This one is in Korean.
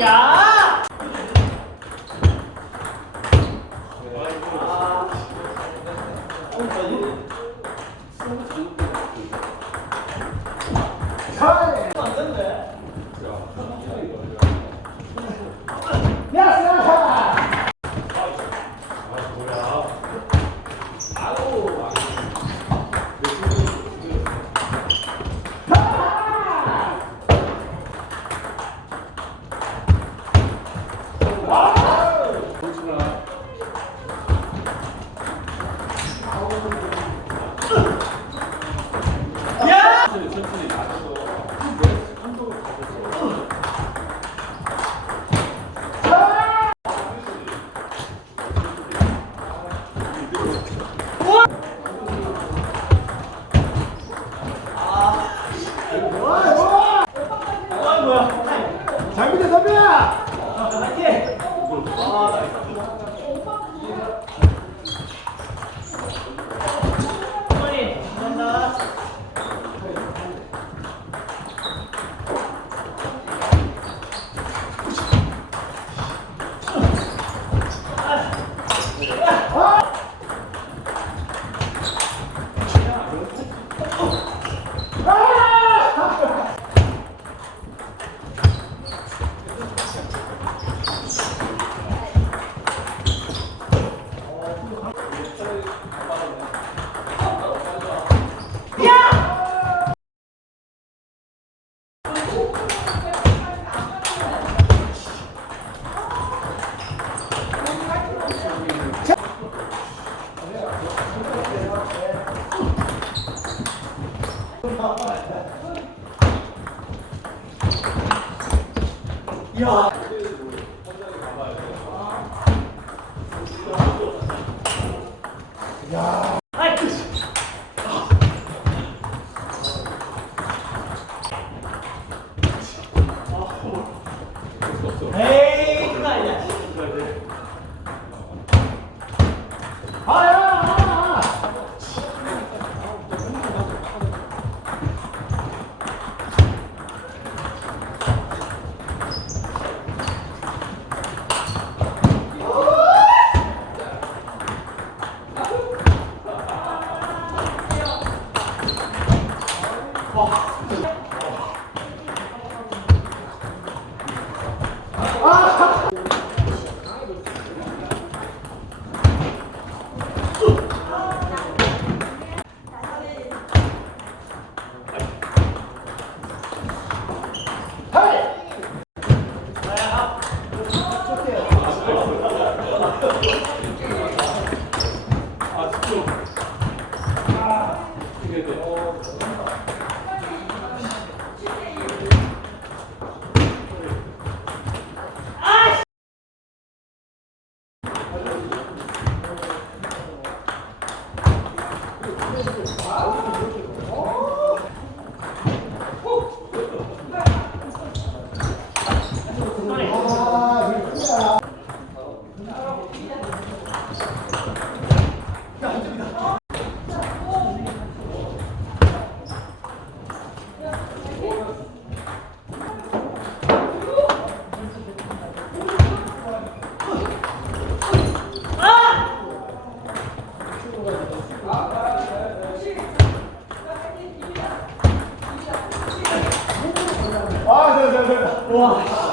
야! 你好 아, 이게 哇